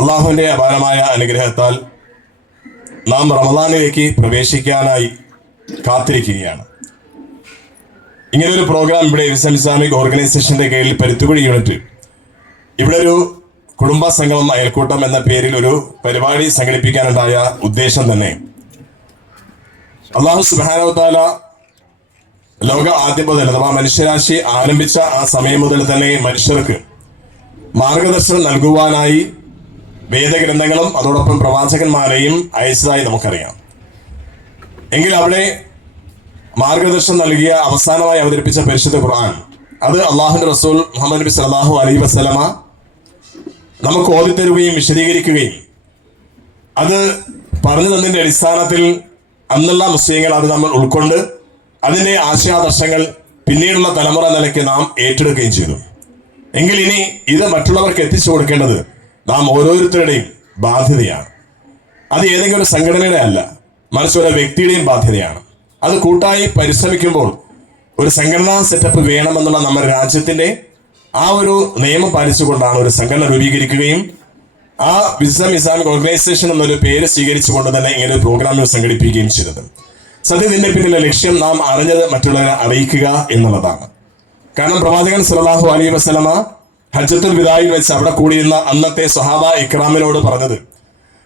അള്ളാഹുവിന്റെ അപാരമായ അനുഗ്രഹത്താൽ നാം റമദാനിലേക്ക് പ്രവേശിക്കാനായി കാത്തിരിക്കുകയാണ്. ഇങ്ങനൊരു പ്രോഗ്രാം ഇവിടെ ഇസ്ലാമിക് ഓർഗനൈസേഷന്റെ കീഴിൽ പരുത്തുകുഴി യൂണിറ്റ് ഇവിടെ ഒരു കുടുംബ സംഗമം അയൽക്കൂട്ടം എന്ന പേരിൽ ഒരു പരിപാടി സംഘടിപ്പിക്കാനുണ്ടായ ഉദ്ദേശം തന്നെ അള്ളാഹു സുബ്ഹാനഹു വ തആല ലോക ആദ്യം മുതൽ അഥവാ മനുഷ്യരാശി ആരംഭിച്ച ആ സമയം മുതൽ തന്നെ മനുഷ്യർക്ക് മാർഗദർശനം നൽകുവാനായി വേദഗ്രന്ഥങ്ങളും അതോടൊപ്പം പ്രവാചകന്മാരെയും അയച്ചതായി നമുക്കറിയാം. എങ്കിൽ അവിടെ മാർഗദർശനം നൽകിയ അവസാനമായി അവതരിപ്പിച്ച പരിശുദ്ധ ഖുർആൻ, അത് അള്ളാഹുവിന്റെ റസൂൽ മുഹമ്മദ് നബി സല്ലല്ലാഹു അലൈഹി വസല്ലമ നമുക്ക് ഓതിത്തരുകയും വിശദീകരിക്കുകയും അത് പറഞ്ഞു തന്നതിന്റെ അടിസ്ഥാനത്തിൽ അന്നുള്ള മുസ്ലിങ്ങൾ അത് നമ്മൾ ഉൾക്കൊണ്ട് അതിന്റെ ആശയാദർശങ്ങൾ പിന്നീടുള്ള തലമുറ നിലയ്ക്ക് നാം ഏറ്റെടുക്കുകയും ചെയ്തു. എങ്കിൽ ഇനി ഇത് മറ്റുള്ളവർക്ക് എത്തിച്ചു കൊടുക്കേണ്ടത് നാം ഓരോരുത്തരുടെയും ബാധ്യതയാണ്. അത് ഏതെങ്കിലും ഒരു സംഘടനയുടെ അല്ല, മറിച്ച് ഒരു വ്യക്തിയുടെയും ബാധ്യതയാണ്. അത് കൂട്ടായി പരിശ്രമിക്കുമ്പോൾ ഒരു സംഘടനാ സെറ്റപ്പ് വേണമെന്നുള്ള നമ്മുടെ രാജ്യത്തിന്റെ ആ ഒരു നിയമം പാലിച്ചുകൊണ്ടാണ് ഒരു സംഘടന രൂപീകരിക്കുകയും ആ ഇസ്ലാമിക് ഓർഗനൈസേഷൻ എന്നൊരു പേര് സ്വീകരിച്ചുകൊണ്ട് തന്നെ ഇങ്ങനെ ഒരു പ്രോഗ്രാമുകൾ സംഘടിപ്പിക്കുകയും ചെയ്തത്. സത്യം ഇതിന്റെ പിന്നിലെ ലക്ഷ്യം നാം അറിഞ്ഞത് മറ്റുള്ളവരെ അറിയിക്കുക എന്നുള്ളതാണ്. കാരണം പ്രവാചകൻ സല്ലല്ലാഹു അലൈഹി വസല്ലമ ഹജ്ജത്തുൽ വിദായിൽ വെച്ച് അവിടെ കൂടിയിരുന്ന അന്നത്തെ സ്വഹാബ ഇക്രാമിനോട് പറഞ്ഞത്,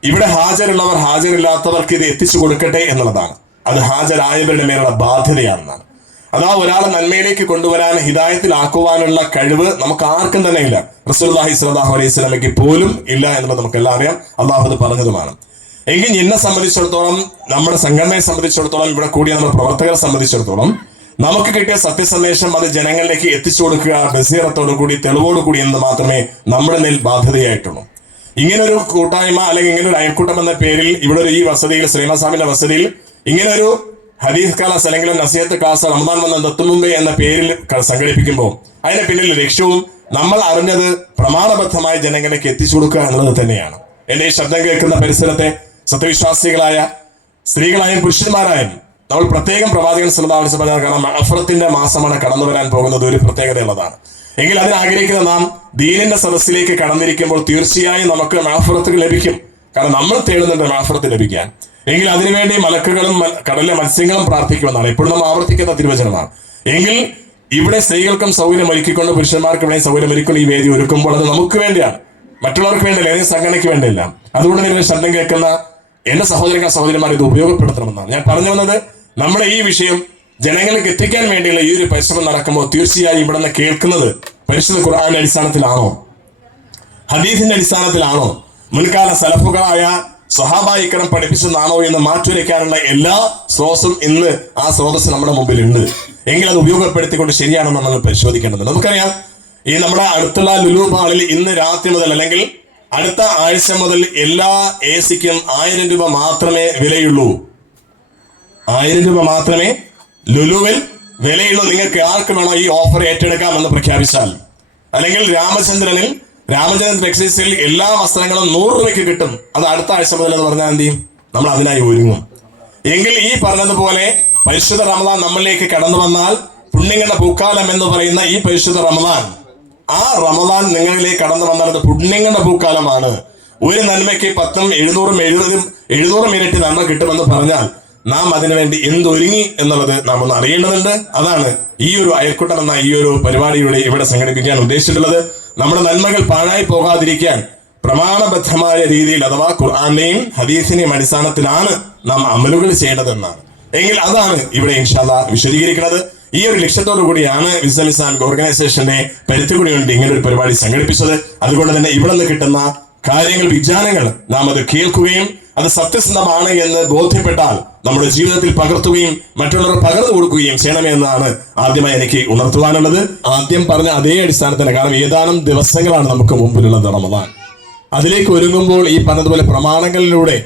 ഇവിടെ ഹാജരുള്ളവർ ഹാജരില്ലാത്തവർക്ക് ഇത് എത്തിച്ചു കൊടുക്കട്ടെ എന്നുള്ളതാണ്. അത് ഹാജരായവരുടെ മേലുള്ള ബാധ്യതയാണെന്നാണ്. അതാ ഒരാളെ നന്മയിലേക്ക് കൊണ്ടുവരാൻ ഹിദായത്തിലാക്കുവാനുള്ള കഴിവ് നമുക്ക് ആർക്കും തന്നെ ഇല്ല. റസൂലുള്ളാഹി സ്വല്ലല്ലാഹു അലൈഹി വസല്ലമയ്ക്ക് പോലും ഇല്ല എന്നുള്ളത് നമുക്കെല്ലാം അറിയാം. അള്ളാഹു അത് പറഞ്ഞതുമാണ്. എങ്കിൽ എന്നെ സംബന്ധിച്ചിടത്തോളം, നമ്മുടെ സംഘടനയെ സംബന്ധിച്ചിടത്തോളം, ഇവിടെ കൂടിയ നമ്മുടെ പ്രവർത്തകരെ സംബന്ധിച്ചിടത്തോളം നമുക്ക് കിട്ടിയ സത്യസന്ദേശം അത് ജനങ്ങളിലേക്ക് എത്തിച്ചു കൊടുക്കുക ബസീറത്തോടു കൂടി, തെളിവോടു കൂടി എന്ന് മാത്രമേ നമ്മുടെ മേൽ ബാധ്യതയായിട്ടുള്ളൂ. ഇങ്ങനൊരു കൂട്ടായ്മ അല്ലെങ്കിൽ ഇങ്ങനൊരു അയൽക്കൂട്ടം എന്ന പേരിൽ ഇവിടെ ഒരു ഈ വസതിയിൽ, ശ്രീമസാമിന്റെ വസതിയിൽ ഇങ്ങനൊരു ഹദീസ് ക്ലാസ് അല്ലെങ്കിൽ നസീഹത്ത് ക്ലാസ് റമദാൻ വന്ന തൊട്ടുമുമ്പേ എന്ന പേരിൽ സംഘടിപ്പിക്കുമ്പോൾ അതിന്റെ പിന്നിൽ ലക്ഷ്യവും നമ്മൾ അറിഞ്ഞത് പ്രമാണബദ്ധമായ ജനങ്ങളിലേക്ക് എത്തിച്ചു കൊടുക്കുക എന്നുള്ളത് തന്നെയാണ്. എന്റെ ഈ ശബ്ദം കേൾക്കുന്ന പരിസരത്തെ സത്യവിശ്വാസികളായ സ്ത്രീകളായും പുരുഷന്മാരായും നമ്മൾ പ്രത്യേകം പ്രവാചകൻ സല്ലല്ലാഹു അലൈഹി വസല്ലം കാരണം മഅഫറത്തിന്റെ മാസമാണ് കടന്നു വരാൻ പോകുന്നത്, ഒരു പ്രത്യേകതയുള്ളതാണ്. എങ്കിൽ അതിനാഗ്രഹിക്കുന്ന നാം ദീനിന്റെ സദസ്സിലേക്ക് കടന്നിരിക്കുമ്പോൾ തീർച്ചയായും നമുക്ക് മഅഫറത്ത് ലഭിക്കും. കാരണം നമ്മൾ തേടുന്നുണ്ട് മഅഫറത്ത് ലഭിക്കാൻ. എങ്കിൽ അതിനുവേണ്ടി മലക്കുകളും കടലിലെ മത്സ്യങ്ങളും പ്രാർത്ഥിക്കുമെന്നാണ് എപ്പോഴും നാം ആവർത്തിക്കുന്ന തിരുവചനമാണ്. എങ്കിൽ ഇവിടെ സ്ത്രീകൾക്കും സൗകര്യം ഒരുക്കിക്കൊണ്ട് പുരുഷന്മാർക്ക് വേണ്ടി സൗകര്യം ഒരുക്കൊണ്ട് ഈ വേദി ഒരുക്കുമ്പോൾ അത് നമുക്ക് വേണ്ടിയാണ്, മറ്റുള്ളവർക്ക് വേണ്ടിയല്ല, ഏതെങ്കിലും സംഘടനയ്ക്ക് വേണ്ടിയില്ല. അതുകൊണ്ട് നിങ്ങൾ ശബ്ദം കേൾക്കുന്ന എന്റെ സഹോദരന്മാർ ഇത് ഉപയോഗപ്പെടുത്തണമെന്നാണ് ഞാൻ പറഞ്ഞു വന്നത്. നമ്മുടെ ഈ വിഷയം ജനങ്ങൾക്ക് എത്തിക്കാൻ വേണ്ടിയുള്ള ഈ ഒരു പരിശ്രമം നടക്കുമ്പോൾ തീർച്ചയായും ഇവിടെ നിന്ന് കേൾക്കുന്നത് പരിശുദ്ധ ഖുർആന്റെ അടിസ്ഥാനത്തിലാണോ, ഹദീസിന്റെ അടിസ്ഥാനത്തിലാണോ, മുൻകാല സലഫുകളായ സ്വഹാബായിക്കരം പഠിപ്പിച്ചതാണോ എന്ന് മാറ്റുരയ്ക്കാനുള്ള എല്ലാ സ്രോതസ്സും ഇന്ന് ആ സ്രോതസ് നമ്മുടെ മുമ്പിൽ ഉണ്ട്. എങ്കിൽ അത് ഉപയോഗപ്പെടുത്തിക്കൊണ്ട് ശരിയാണെന്ന് നമ്മൾ പരിശോധിക്കേണ്ടതുണ്ട്. നമുക്കറിയാം, ഈ നമ്മുടെ അടുത്തുള്ള ലുലു മാളിൽ ഇന്ന് രാത്രി മുതൽ അല്ലെങ്കിൽ അടുത്ത ആഴ്ച മുതൽ എല്ലാ എസിക്കും 1000 രൂപ മാത്രമേ വിലയുള്ളൂ. 1000 രൂപ മാത്രമേ ലുലുവിൽ വിലയുള്ളൂ. നിങ്ങൾക്ക് ആർക്ക് വേണോ ഈ ഓഫർ ഏറ്റെടുക്കാമെന്ന് പ്രഖ്യാപിച്ചാൽ, അല്ലെങ്കിൽ രാമചന്ദ്രൻ ടെക്സ്റ്റൈൽസിൽ എല്ലാ വസ്ത്രങ്ങളും 100 രൂപയ്ക്ക് കിട്ടും, അത് അടുത്ത ആഴ്ച മുതൽ എന്ന് പറഞ്ഞാൽ എന്ത് ചെയ്യും? നമ്മൾ അതിനായി ഒരുങ്ങും. എങ്കിൽ ഈ പറഞ്ഞതുപോലെ പരിശുദ്ധ റമദാൻ നമ്മളിലേക്ക് കടന്നു വന്നാൽ പുണ്യങ്ങളുടെ പൂക്കാലം എന്ന് പറയുന്ന ഈ പരിശുദ്ധ റമദാൻ, ആ റമദാൻ നിങ്ങളിലേക്ക് കടന്നു വന്നാൽ അത് പുണ്യങ്ങളുടെ പൂക്കാലമാണ്. ഒരു നന്മയ്ക്ക് 10ഉം 700ഉം ഇരട്ടി നന്മ കിട്ടുമെന്ന് പറഞ്ഞാൽ നാം അതിനുവേണ്ടി എന്തൊരുങ്ങി എന്നുള്ളത് നാം ഒന്ന് അറിയേണ്ടതുണ്ട്. അതാണ് ഈ ഒരു അയൽക്കൂട്ടം എന്ന ഈ ഒരു പരിപാടിയുടെ ഇവിടെ സംഘടിപ്പിക്കാൻ ഉദ്ദേശിച്ചിട്ടുള്ളത്. നമ്മുടെ നന്മകൾ പാഴായി പോകാതിരിക്കാൻ പ്രമാണബദ്ധമായ രീതിയിൽ അഥവാ ഖുർആന്റെയും ഹദീസിന്റെയും അടിസ്ഥാനത്തിലാണ് നാം അമലുകൾ ചെയ്യേണ്ടതെന്നാണ്. എങ്കിൽ അതാണ് ഇവിടെ ഇൻഷാ അല്ലാഹ് വിശദീകരിക്കുന്നത്. ഈ ഒരു ലക്ഷ്യത്തോടു കൂടിയാണ് ഇസ്ലാമിക് ഓർഗനൈസേഷന്റെ പരുത്തുകുടി കൊണ്ട് ഇങ്ങനെ ഒരു പരിപാടി സംഘടിപ്പിച്ചത്. അതുകൊണ്ട് തന്നെ ഇവിടെ നിന്ന് കിട്ടുന്ന കാര്യങ്ങൾ, വിജ്ഞാനങ്ങൾ നാം അത് കേൾക്കുകയും അത് സത്യസന്ധമാണ് എന്ന് ബോധ്യപ്പെട്ടാൽ നമ്മുടെ ജീവിതത്തിൽ പകർത്തുകയും മറ്റുള്ളവർ പകർന്നു കൊടുക്കുകയും ചെയ്യണമെന്നാണ് ആദ്യമായി എനിക്ക് ഉണർത്തുവാനുള്ളത്. ആദ്യം പറഞ്ഞ അതേ അടിസ്ഥാനത്തിന്, കാരണം ഏതാനും ദിവസങ്ങളാണ് നമുക്ക് മുമ്പിലുള്ളത് റമദാൻ. അതിലേക്ക് ഒരുങ്ങുമ്പോൾ ഈ പറഞ്ഞതുപോലെ പ്രമാണങ്ങളിലൂടെ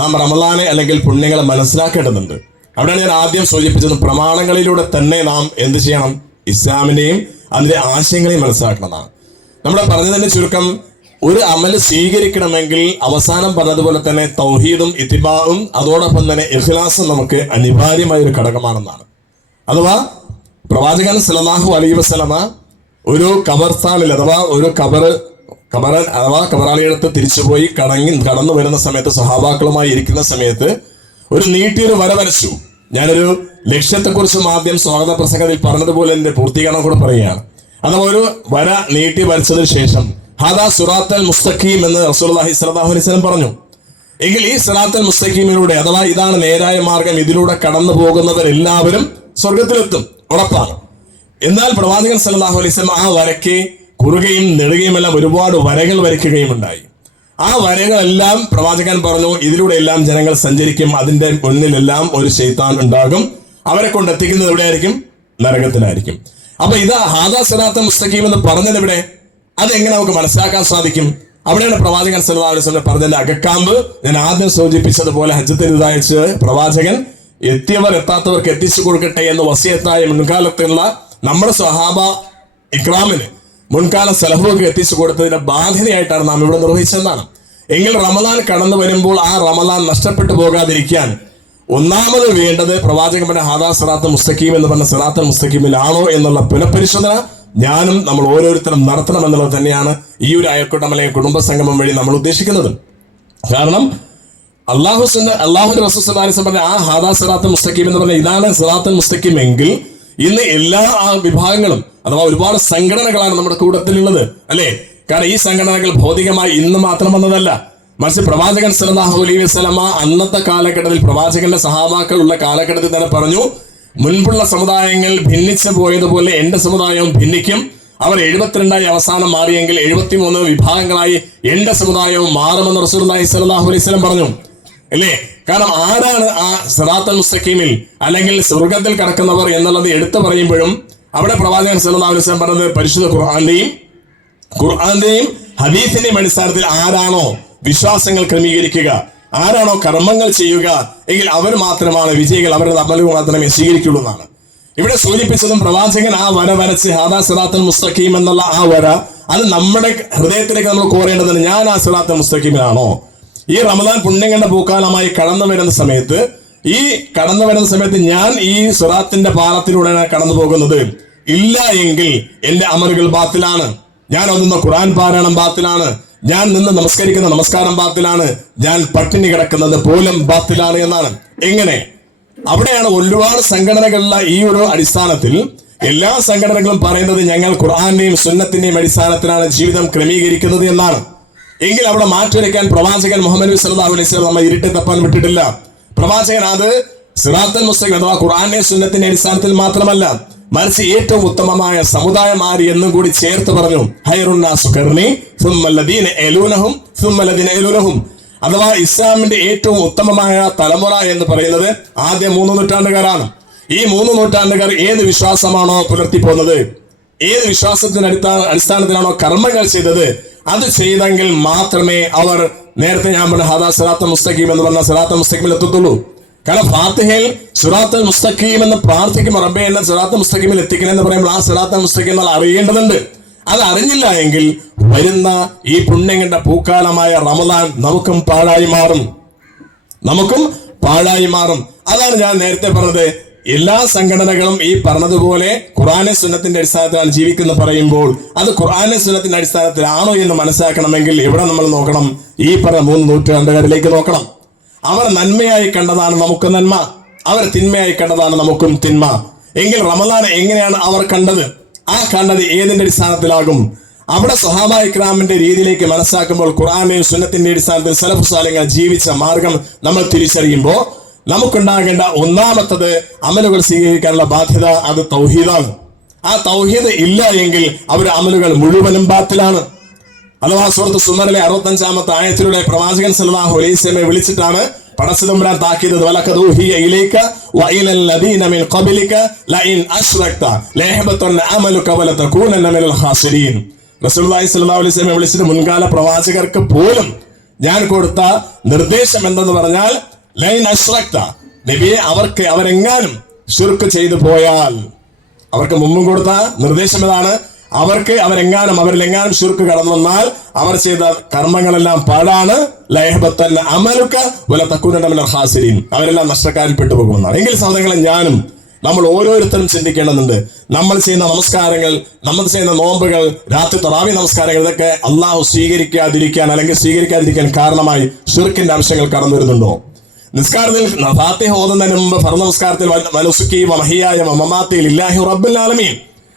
നാം റമദാനെ അല്ലെങ്കിൽ പുണ്യങ്ങളെ മനസ്സിലാക്കേണ്ടതുണ്ട്. അവിടെയാണ് ഞാൻ ആദ്യം സൂചിപ്പിച്ചത്, പ്രമാണങ്ങളിലൂടെ തന്നെ നാം എന്ത് ചെയ്യണം? ഇസ്ലാമിനെയും അതിന്റെ ആശയങ്ങളെയും മനസ്സിലാക്കണമെന്നാണ്. നമ്മുടെ പറഞ്ഞതിന്റെ ചുരുക്കം, ഒരു അമല് സ്വീകരിക്കണമെങ്കിൽ അവസാനം പറഞ്ഞതുപോലെ തന്നെ തൗഹീദും ഇത്തിബാഉം അതോടൊപ്പം തന്നെ ഇഖ്ലാസും നമുക്ക് അനിവാര്യമായ ഒരു ഘടകമാണെന്നാണ്. അഥവാ പ്രവാചകൻ സല്ലല്ലാഹു അലൈഹി വസല്ലമ ഒരു ഖബർസ്ഥാനിൽ അഥവാ ഒരു അഥവാ കബറാളിയെടുത്ത് തിരിച്ചുപോയി കടന്നു വരുന്ന സമയത്ത് സഹാബാക്കളുമായി ഇരിക്കുന്ന സമയത്ത് ഒരു നീട്ടിയൊരു വര വരച്ചു. ഞാനൊരു ലക്ഷ്യത്തെക്കുറിച്ചും ആദ്യം സ്വാഗത പ്രസംഗത്തിൽ പറഞ്ഞതുപോലെ എന്റെ പൂർത്തീകരണം കൂടെ പറയുകയാണ്. അഥവാ ഒരു വര നീട്ടി വരച്ചതിന് ശേഷം ഹാദാ സിറാത്തൽ മുസ്തഖീം എന്ന് റസൂലുള്ളാഹി സ്വല്ലല്ലാഹു അലൈഹി വസല്ലം പറഞ്ഞു. എങ്കിൽ ഈ സിറാത്തൽ മുസ്തഖീമിലൂടെ അഥവാ ഇതാണ് നേരായ മാർഗം, ഇതിലൂടെ കടന്നു പോകുന്നവരെല്ലാവരും സ്വർഗത്തിലെത്തും, ഉറപ്പാണ്. എന്നാൽ പ്രവാചകൻ സല്ലല്ലാഹു അലൈഹി വസല്ലം ആ വരയ്ക്ക് കുറുകയും നെടുകയും എല്ലാം ഒരുപാട് വരകൾ വരയ്ക്കുകയും ഉണ്ടായി. ആ വരകളെല്ലാം പ്രവാചകൻ പറഞ്ഞു ഇതിലൂടെ എല്ലാം ജനങ്ങൾ സഞ്ചരിക്കും, അതിന്റെ മുന്നിലെല്ലാം ഒരു ശൈത്താൻ ഉണ്ടാകും, അവരെ കൊണ്ട് എത്തിക്കുന്നത് എവിടെയായിരിക്കും? നരകത്തിലായിരിക്കും. അപ്പൊ ഇത് ഹാദാ സിറാത്തൽ മുസ്തഖീം എന്ന് പറഞ്ഞത് എവിടെ? അതെങ്ങനെ നമുക്ക് മനസ്സിലാക്കാൻ സാധിക്കും? അവിടെയാണ് പ്രവാചകൻ സല്ലല്ലാഹു അലൈഹി വസല്ലം പറഞ്ഞതിന്റെ അകക്കാമ്പ്. ഞാൻ ആദ്യം സൂചിപ്പിച്ചതുപോലെ ഹജ്ജത്തിൽ ഇതയച്ച് പ്രവാചകൻ എത്തിയവർ എത്താത്തവർക്ക് എത്തിച്ചു കൊടുക്കട്ടെ എന്ന് വസിയത്തായ മുൻകാലത്തുള്ള നമ്മുടെ സ്വഹാബ ഇക്രാമിന് മുൻകാല സലഫുകൾക്ക് എത്തിച്ചു കൊടുത്തതിന്റെ ബാധ്യതയായിട്ടാണ് നാം ഇവിടെ നിർവഹിച്ചതെന്നാണ്. എങ്കിൽ റമദാൻ കടന്നു വരുമ്പോൾ ആ റമദാൻ നഷ്ടപ്പെട്ടു പോകാതിരിക്കാൻ ഒന്നാമത് വേണ്ടത് പ്രവാചകന്റെ ഹാദാ സിറാത്തൽ മുസ്തഖീം എന്ന് പറഞ്ഞ സിറാത്തൽ മുസ്തഖീമിലാണോ എന്നുള്ള പുനഃപരിശോധന ഞാനും നമ്മൾ ഓരോരുത്തരും നടത്തണം എന്നുള്ളത് തന്നെയാണ് ഈ ഒരു അയൽക്കൂട്ടം അല്ലെങ്കിൽ കുടുംബ സംഗമം വഴി നമ്മൾ ഉദ്ദേശിക്കുന്നത്. കാരണം അള്ളാഹുന്റെ റസൂൽ സല്ലല്ലാഹു അലൈഹി വസല്ലം പറഞ്ഞ ആ ഹാദാ സിറാത്തൽ മുസ്തഖീം എന്ന് പറഞ്ഞ ഇതാണ് സിറാത്തൽ മുസ്തഖീം എങ്കിൽ ഇന്ന് എല്ലാ ആ വിഭാഗങ്ങളും അഥവാ ഒരുപാട് സംഘടനകളാണ് നമ്മുടെ കൂട്ടത്തിലുള്ളത്, അല്ലെ? കാരണം ഈ സംഘടനകൾ ഭൗതികമായി ഇന്ന് മാത്രം വന്നതല്ല, മറിച്ച് പ്രവാചകൻ സല്ലല്ലാഹു അലൈഹി വസല്ലം അന്നത്തെ കാലഘട്ടത്തിൽ പ്രവാചകന്റെ സഹാബാക്കൾ ഉള്ള കാലഘട്ടത്തിൽ തന്നെ പറഞ്ഞു, മുൻപുള്ള സമുദായങ്ങൾ ഭിന്നിച്ചു പോയതുപോലെ എന്റെ സമുദായവും ഭിന്നിക്കും. അവർ 72 അവസാനം മാറിയെങ്കിൽ 73 വിഭാഗങ്ങളായി എന്റെ സമുദായവും മാറുമെന്ന് റസൂലുള്ളാഹി സ്വല്ലല്ലാഹു അലൈഹി വസല്ലം പറഞ്ഞു, അല്ലേ? കാരണം ആരാണ് ആ സിറാത്തൽ മുസ്തഖീമിൽ അല്ലെങ്കിൽ സ്വർഗത്തിൽ കടക്കുന്നവർ എന്നുള്ളത് എടുത്തു പറയുമ്പോഴും അവിടെ പ്രവാചകൻ സല്ലല്ലാഹു അലൈഹി വസല്ലം പറഞ്ഞത് പരിശുദ്ധ ഖുർആന്റെയും ഹദീസിന്റെയും അടിസ്ഥാനത്തിൽ ആരാണോ വിശ്വാസങ്ങൾ ക്രമീകരിക്കുക, ആരാണോ കർമ്മങ്ങൾ ചെയ്യുക എങ്കിൽ അവർ മാത്രമാണ് വിജയികൾ, അവരുടെ അമലുകൾ മാത്രമേ സ്വീകരിക്കുള്ളൂ എന്നാണ് ഇവിടെ സൂചിപ്പിച്ചതും. പ്രവാചകൻ ആ വര വരച്ച് ഹാദാ സിറാത്തൽ മുസ്തഖീം എന്നുള്ള ആ വര അത് നമ്മുടെ ഹൃദയത്തിലേക്ക് നമ്മൾ കോരേണ്ടതാണ്. ഞാൻ ആ സിറാത്തൽ മുസ്തഖീമിലാണോ? ഈ റമദാൻ പുണ്യങ്ങളുടെ പൂക്കാലമായി കടന്നു വരുന്ന സമയത്ത് ഞാൻ ഈ സിറാത്തിന്റെ പാലത്തിലൂടെയാണ് കടന്നു പോകുന്നത്. ഇല്ല എങ്കിൽ എന്റെ അമലുകൾ ബാത്തിലാണ്, ഞാൻ ഓതുന്ന ഖുർആൻ പാരായണം ബാത്തിലാണ്, ഞാൻ നിന്ന് നമസ്കരിക്കുന്ന നമസ്കാരം ബാത്തിലാണ്, ഞാൻ പട്ടിണി കിടക്കുന്നത് പോലും ബാത്തിലാണ് എന്നാണ്. എങ്ങനെ? അവിടെയാണ് ഒരുപാട് സംഘടനകളുള്ള ഈ ഒരു അടിസ്ഥാനത്തിൽ എല്ലാ സംഘടനകളും പറയുന്നത് ഞങ്ങൾ ഖുർആന്റെയും സുന്നത്തിന്റെയും അടിസ്ഥാനത്തിലാണ് ജീവിതം ക്രമീകരിക്കുന്നത് എന്നാണ്. എങ്കിൽ അവിടെ മാറ്റിവെക്കാൻ പ്രവാചകൻ മുഹമ്മദ് നബി സല്ലല്ലാഹു അലൈഹി വസല്ലം നമ്മെ ഇരുട്ടി തപ്പാൻ വിട്ടിട്ടില്ല. പ്രവാചകൻ അത് സിറാത്തൽ മുസ്തഖീം അഥവാ ഖുർആന്റെയും സുന്നത്തിന്റെ അടിസ്ഥാനത്തിൽ മാത്രമല്ല, മറിച്ച് ഏറ്റവും ഉത്തമമായ സമുദായം ആര് എന്നും കൂടി ചേർത്ത് പറഞ്ഞു. ഹൈറുന്നാസു ഖർനി സുമ്മല്ലദീന യലൂനഹും സുമ്മല്ലദീന യലൂനഹും. അഥവാ ഇസ്ലാമിന്റെ ഏറ്റവും ഉത്തമമായ തലമുറ എന്ന് പറയുന്നത് ആദ്യ 3 നൂറ്റാണ്ടുകാരാണ്. ഈ 3 നൂറ്റാണ്ടുകാർ ഏത് വിശ്വാസമാണോ പുലർത്തിപ്പോകുന്നത്, ഏത് വിശ്വാസത്തിന്റെ അടിസ്ഥാനത്തിലാണോ കർമ്മങ്ങൾ ചെയ്തത്, അത് ചെയ്തെങ്കിൽ മാത്രമേ അവർ നേരത്തെ ഞാൻ പറഞ്ഞ ഹാദാ സിറാത്തൽ മുസ്തഖീം എന്ന് പറഞ്ഞ സിറാത്തൽ മുസ്തഖീമിൽ എത്തത്തുള്ളൂ. കാരണം ഫാത്തിഹയിൽ സിറാത്തൽ മുസ്തഖീം എന്ന് പ്രാർത്ഥിക്കുമ്പോൾ റബ്ബേ എന്നെ സിറാത്തൽ മുസ്തഖീമിൽ എത്തിക്കണമെന്ന് പറയുമ്പോൾ ആ സിറാത്തൽ മുസ്തഖീം അറിയേണ്ടതുണ്ട്. അത് അറിഞ്ഞില്ല എങ്കിൽ വരുന്ന ഈ പുണ്യങ്ങളുടെ പൂക്കാലമായ റമദാൻ നമുക്കും പാഴായി മാറും. അതാണ് ഞാൻ നേരത്തെ പറഞ്ഞത്. എല്ലാ സംഘടനകളും ഈ പറഞ്ഞതുപോലെ ഖുർആനെ സുന്നത്തിന്റെ അടിസ്ഥാനത്തിലാണ് ജീവിക്കുന്നത് പറയുമ്പോൾ അത് ഖുർആനെ സുന്നത്തിന്റെ അടിസ്ഥാനത്തിലാണോ എന്ന് മനസ്സിലാക്കണമെങ്കിൽ എവിടെ നമ്മൾ നോക്കണം? ഈ പറഞ്ഞ 3 നൂറ്റാണ്ടുകാരിലേക്ക് നോക്കണം. അവർ നന്മയായി കണ്ടതാണ് നമുക്ക് നന്മ, അവർ തിന്മയായി കണ്ടതാണ് നമുക്കും തിന്മ. എങ്കിൽ റമദാൻ എങ്ങനെയാണ് അവർ കണ്ടത്? ആ കണ്ടത് ഏതിന്റെ അടിസ്ഥാനത്തിലാകും? അവിടെ സ്വഹാബാ ഇക്രാമിന്റെ രീതിയിലേക്ക് മനസ്സിലാക്കുമ്പോൾ ഖുർആന്റെയും സുന്നത്തിന്റെ അടിസ്ഥാനത്തിൽ സലഫ് സാലിഹ്യങ്ങൾ ജീവിച്ച മാർഗം നമ്മൾ തിരിച്ചറിയുമ്പോൾ നമുക്കുണ്ടാകേണ്ട ഒന്നാമത്തത് അമലുകൾ സ്വീകരിക്കാനുള്ള ബാധ്യത അത് തൗഹീദാണ്. ആ തൗഹീദ് ഇല്ല എങ്കിൽ അവരുടെ അമലുകൾ മുഴുവനും ബാത്തിലാണ്. അഥവാ സൂറത്ത് സുമറിലെ 65-ാമത്തെ ആയത്തിലൂടെ പ്രവാചകൻ സല്ലല്ലാഹു അലൈഹി വസല്ലമയെ വിളിച്ചിട്ടാണ് പടച്ചതമ്പുരാൻ താക്കീത്. വലഖദ് ഊഹിയ ഇലൈക വഇലൽ ലദീന മിൻ ഖബ്ലിക ലഇൻ അശ്റക്ത ലയഹബതന്ന അമലുക വലതകൂനന്ന മിനൽ ഖാസിരീൻ. റസൂലുള്ളാഹി സ്വല്ലല്ലാഹു അലൈഹി വസല്ലമയെ വിളിച്ചിട്ട് മുൻകാല പ്രവാചകർക്ക് പോലും ഞാൻ കൊടുത്ത നിർദ്ദേശം എന്തെന്ന് പറഞ്ഞാൽ ലൈൻ അശ്റക്ത, നബിയെ അവരെങ്ങാനും ശിർക്ക് ചെയ്തു പോയാൽ, അവർക്ക് മുമ്പും കൊടുത്ത നിർദ്ദേശം ഏതാണ്? അവരിലെങ്ങാനും ശിർക്ക് കടന്നു വന്നാൽ അവർ ചെയ്ത കർമ്മങ്ങളെല്ലാം പാഴാണ്. ലയഹബത്തന്ന അമലുക വലതകൂനന്ന മിനൽ ഖാസിരീൻ, അവരെല്ലാം നഷ്ടക്കാരിൽ പെട്ടുപോകുമെന്നാണ്. എങ്കിൽ സഹോദരങ്ങളെ, നമ്മൾ ഓരോരുത്തരും ചിന്തിക്കേണ്ടതുണ്ട്. നമ്മൾ ചെയ്യുന്ന നമസ്കാരങ്ങൾ, നമ്മൾ ചെയ്യുന്ന നോമ്പുകൾ, രാത്രി തറാവി നമസ്കാരങ്ങൾ, ഇതൊക്കെ അള്ളാഹു സ്വീകരിക്കാതിരിക്കാൻ കാരണമായി ശിർക്കിന്റെ അംശങ്ങൾ കടന്നു വരുന്നുണ്ടോ? നിസ്കാരത്തിൽ ഫാത്തിഹ ഓതുന്നതിന് മുമ്പ് ഫർദ് നമസ്കാരത്തിൽ വനുസുക്കി വമഹിയായ വമമാത്തി ലില്ലാഹി റബ്ബിൽ ആലമീൻ,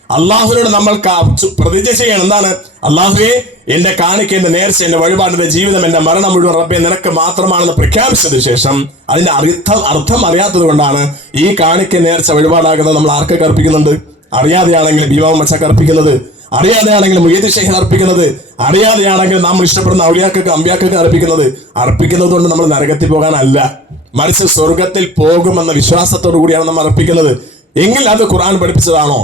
അള്ളാഹുവിനോട് നമ്മൾ പ്രതിജ്ഞ ചെയ്യണം. എന്താണ്? അള്ളാഹുവേ, എന്റെ കാണിക്ക, എന്റെ നേർച്ച, എന്റെ വഴിപാട്, എന്റെ ജീവിതം, എന്റെ മരണം മുഴുവൻ റബ്ബേ നിനക്ക് മാത്രമാണെന്ന് പ്രഖ്യാപിച്ചതിന് ശേഷം അതിന്റെ അർത്ഥം അറിയാത്തത് കൊണ്ടാണ് ഈ കാണിക്ക, നേർച്ച, വഴിപാടാകുന്നത് നമ്മൾ ആർക്കൊക്കെ അർപ്പിക്കുന്നുണ്ട്? അറിയാതെയാണെങ്കിൽ ഭീമാവും മച്ചക്ക് അർപ്പിക്കുന്നത്, അറിയാതെയാണെങ്കിൽ മുയ്യദ് ശൈഖ് അർപ്പിക്കുന്നത്, അറിയാതെയാണെങ്കിൽ നാം ഇഷ്ടപ്പെടുന്ന ഔലിയാക്കൊക്കെ അമ്പ്യാക്കൊക്കെ അർപ്പിക്കുന്നത് കൊണ്ട് നമ്മൾ നരകത്തിൽ പോകാനല്ല, മറിച്ച് സ്വർഗത്തിൽ പോകുമെന്ന വിശ്വാസത്തോടു കൂടിയാണ് നമ്മൾ അർപ്പിക്കുന്നത്. എങ്കിൽ അത് ഖുർആൻ പഠിപ്പിച്ചതാണോ?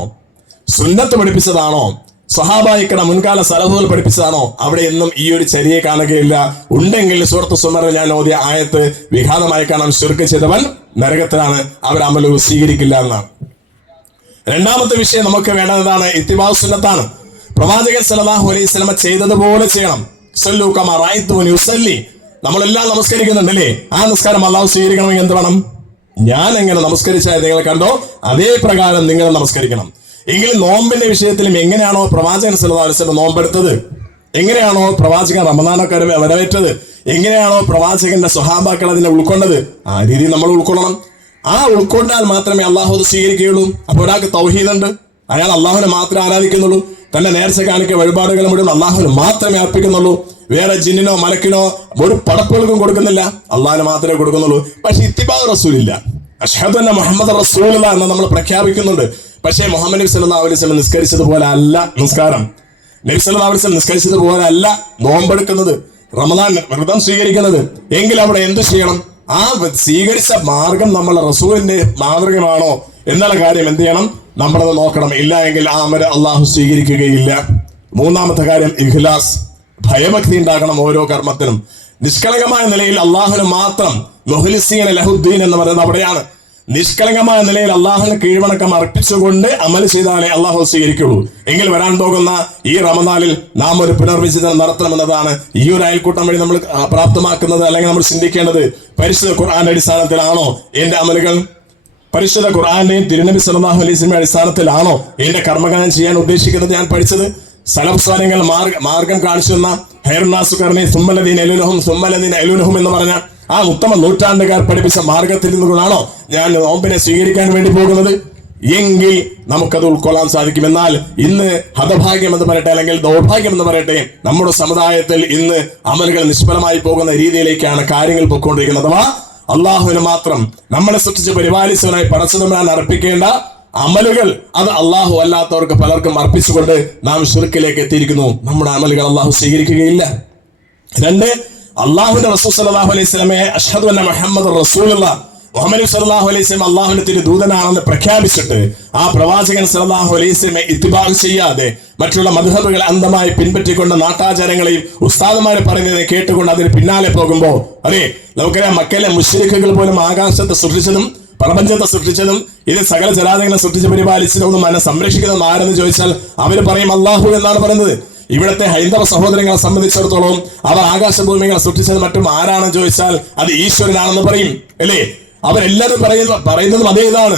സുന്നത്ത് പഠിപ്പിച്ചതാണോ? സ്വഹാബായിക്കട മുൻകാല സലഫുകൾ പഠിപ്പിച്ചതാണോ? അവിടെ എന്നും ഈ ഒരു ചര്യയെ കാണുകയില്ല. ഉണ്ടെങ്കിൽ സൂറത്ത് സുമറിൽ ഞാൻ ഓതിയ ആയത്ത് വിഘാതമായി കാണാം, ശിർക്ക് ചെയ്തവൻ നരകത്തിലാണ്, അവർ അമല് സ്വീകരിക്കില്ല എന്നാണ്. രണ്ടാമത്തെ വിഷയം നമുക്ക് വേണ്ടതാണ് ഇത്തിബാഉ സുന്നത്താണ്. പ്രവാചകൻ സല്ലല്ലാഹു അലൈഹി വസല്ലം ചെയ്തതുപോലെ ചെയ്യണം. സല്ലു കമാ റഅയ്തുനി ഉസല്ലി. നമ്മളെല്ലാം നമസ്കരിക്കുന്നുണ്ടല്ലേ? ആ നമസ്കാരം അല്ലാഹു സ്വീകരിക്കണമെങ്കിൽ എന്ത് വേണം? ഞാൻ എങ്ങനെ നമസ്കരിച്ചാൽ നിങ്ങൾ കണ്ടോ അതേ പ്രകാരം നിങ്ങൾ നമസ്കരിക്കണം. എങ്കിലും നോമ്പിന്റെ വിഷയത്തിലും എങ്ങനെയാണോ പ്രവാചകൻ സല്ലല്ലാഹു അലൈഹി വസല്ലം നോമ്പെടുത്തത്, എങ്ങനെയാണോ പ്രവാചകൻ റമദാനൊക്കെ വരവേറ്റത്, എങ്ങനെയാണോ പ്രവാചകന്റെ സ്വഹാബാക്കൾ അതിനെ ഉൾക്കൊണ്ടത്, ആ രീതി നമ്മൾ ഉൾക്കൊള്ളണം. ആ ഉൾക്കൊണ്ടാൽ മാത്രമേ അള്ളാഹു അത് സ്വീകരിക്കുകയുള്ളൂ. അപ്പൊ ഒരാൾക്ക് തൗഹീദുണ്ട്, അയാൾ അള്ളാഹുവിനെ മാത്രമേ ആരാധിക്കുന്നുള്ളൂ, തന്റെ നേർച്ച കാണിക്ക വഴിപാടുകൾ മുഴുവൻ അള്ളാഹുവിന് മാത്രമേ അർപ്പിക്കുന്നുള്ളൂ, വേറെ ജിന്നിനോ മലക്കിനോ ഒരു പടപ്പുകൾക്കും കൊടുക്കുന്നില്ല, അള്ളാഹിന് മാത്രമേ കൊടുക്കുന്നുള്ളൂ. പക്ഷെ ഇത്തിബാഉ റസൂലില്ല. അഷ്ഹദു അന്ന മുഹമ്മദ് റസൂലുള്ളാഹ് എന്ന് നമ്മൾ പ്രഖ്യാപിക്കുന്നുണ്ട്. പക്ഷേ മുഹമ്മദ് നബി സല്ലല്ലാഹു അലൈഹി വസല്ലം നിസ്കരിച്ചതുപോലെ അല്ല നമസ്കാരം. നബി സല്ലല്ലാഹു അലൈഹി വസല്ലം നിസ്കരിച്ചതുപോലെ അല്ല നോമ്പെടുക്കുന്നത്, റമദാൻ വ്രതം സ്വീകരിക്കുന്നത്. എങ്കിൽ അവിടെ എന്ത് ചെയ്യണം? ആ സ്വീകരിച്ച മാർഗം നമ്മളെ റസൂലിന്റെ മാതൃകമാണോ എന്നുള്ള കാര്യം എന്ത് ചെയ്യണം? നമ്മളത് നോക്കണം. ഇല്ല എങ്കിൽ ആ അമൽ അള്ളാഹു സ്വീകരിക്കുകയില്ല. മൂന്നാമത്തെ കാര്യം ഇഖ്ലാസ്, ഭയഭക്തി ഉണ്ടാകണം ഓരോ കർമ്മത്തിനും. നിഷ്കളങ്കമായ നിലയിൽ അള്ളാഹുവിന് മാത്രം, മുഖ്ലിസീന ലഹുദ്ദീൻ എന്ന് പറയുന്നത് അവിടെയാണ്. നിഷ്കളങ്കമായ നിലയിൽ അള്ളാഹുവിന് കീഴ്വണക്കം അർപ്പിച്ചുകൊണ്ട് അമൽ ചെയ്താലേ അള്ളാഹു സ്വീകരിക്കുള്ളൂ. എങ്കിൽ വരാൻ പോകുന്ന ഈ റമദാനിൽ നാം ഒരു പുനർവിചിന്തനം നടത്തണമെന്നതാണ് ഈ ഒരു അയൽക്കൂട്ടം വഴി നമ്മൾ പ്രാപ്തമാക്കുന്നത്. അല്ലെങ്കിൽ നമ്മൾ ചിന്തിക്കേണ്ടത്, പരിശുദ്ധ ഖുർആന്റെ അടിസ്ഥാനത്തിലാണോ എന്റെ അമലുകൾ? പരിശുദ്ധ ഖുർആന്റെയും തിരുനബി സല്ലല്ലാഹു അലൈഹി വസല്ലം അടിസ്ഥാനത്തിലാണോ എന്റെ കർമ്മകാലം ചെയ്യാൻ ഉദ്ദേശിക്കുന്നത്? ഞാൻ പഠിച്ചത് സലഫ് സ്വാലിഹ്യങ്ങൾ മാർഗം കാണിച്ചു തന്ന ഹൈറുന്നാസു ഖർനി സുമ്മല്ലദീന യലൂനഹും എന്ന് പറഞ്ഞ ആ ഉത്തമ നൂറ്റാണ്ടുകാർ പഠിപ്പിച്ച മാർഗത്തിൽ നിന്നുകൊണ്ടാണോ ഞാൻ നോമ്പിനെ സ്വീകരിക്കാൻ വേണ്ടി പോകുന്നത്? എങ്കിൽ നമുക്കത് ഉൾക്കൊള്ളാൻ സാധിക്കും. എന്നാൽ ഇന്ന് ഹതഭാഗ്യം എന്ന് പറയട്ടെ, അല്ലെങ്കിൽ ദൗർഭാഗ്യം എന്ന് പറയട്ടെ, നമ്മുടെ സമുദായത്തിൽ ഇന്ന് അമലുകൾ നിഷ്ഫലമായി പോകുന്ന രീതിയിലേക്കാണ് കാര്യങ്ങൾ പൊയ്ക്കൊണ്ടിരിക്കുന്നത്. അഥവാ അള്ളാഹുവിന് മാത്രം നമ്മളെ സൃഷ്ടിച്ച് പരിപാലിച്ചവനായി പടച്ചതമ്പുരാൻ അർപ്പിക്കേണ്ട അമലുകൾ അത് അള്ളാഹു അല്ലാത്തവർക്ക് പലർക്കും അർപ്പിച്ചുകൊണ്ട് നാം ശിർക്കിലേക്ക് എത്തിയിരിക്കുന്നു. നമ്മുടെ അമലുകൾ അള്ളാഹു സ്വീകരിക്കുകയില്ല. രണ്ട്, അള്ളാഹുവിന്റെ റസൂൽ സല്ലല്ലാഹു അലൈഹി വസല്ലമയെ അഷ്ഹദു അന്ന മുഹമ്മദ് റസൂലുള്ളാഹ്, മുഹമ്മദ് സല്ലല്ലാഹു അലൈഹി വസല്ലം അള്ളാഹുവിന്റെ തിരുദൂതനാണെന്ന് പ്രഖ്യാപിച്ചിട്ട് ആ പ്രവാചകൻ സല്ലല്ലാഹു അലൈഹി വസല്ലമയെ ഇത്തിബാഅ് ചെയ്യാതെ മറ്റുള്ള മദ്ഹബുകൾ അന്ധമായി പിൻപറ്റിക്കൊണ്ട് നാട്ടാചാരങ്ങളെയും ഉസ്താദുമാരെ പറയുന്നതിനെ കേട്ടുകൊണ്ട് അതിന് പിന്നാലെ പോകുമ്പോൾ, അതെ, നമുക്കറിയാം മക്കയിലെ മുശ്രിക്കുകൾ പോലും ആകാശത്തെ സൃഷ്ടിച്ചതും പ്രപഞ്ചത്തെ സൃഷ്ടിച്ചതും ഇത് സകല ജലാതങ്ങളെ സൃഷ്ടിച്ച് പരിപാലിച്ചതും അതിനെ സംരക്ഷിക്കുന്നതും ആരെന്ന് ചോദിച്ചാൽ അവർ പറയും അള്ളാഹു എന്നാണ് പറയുന്നത്. ഇവിടുത്തെ ഹൈന്ദവ സഹോദരങ്ങളെ സംബന്ധിച്ചിടത്തോളം അവർ ആകാശഭൂമികളെ സൃഷ്ടിച്ചത് മറ്റും ആരാണെന്ന് ചോദിച്ചാൽ അത് ഈശ്വരനാണെന്ന് പറയും, അല്ലേ? അവരെല്ലാവരും പറയുന്നതും അതേ ഇതാണ്.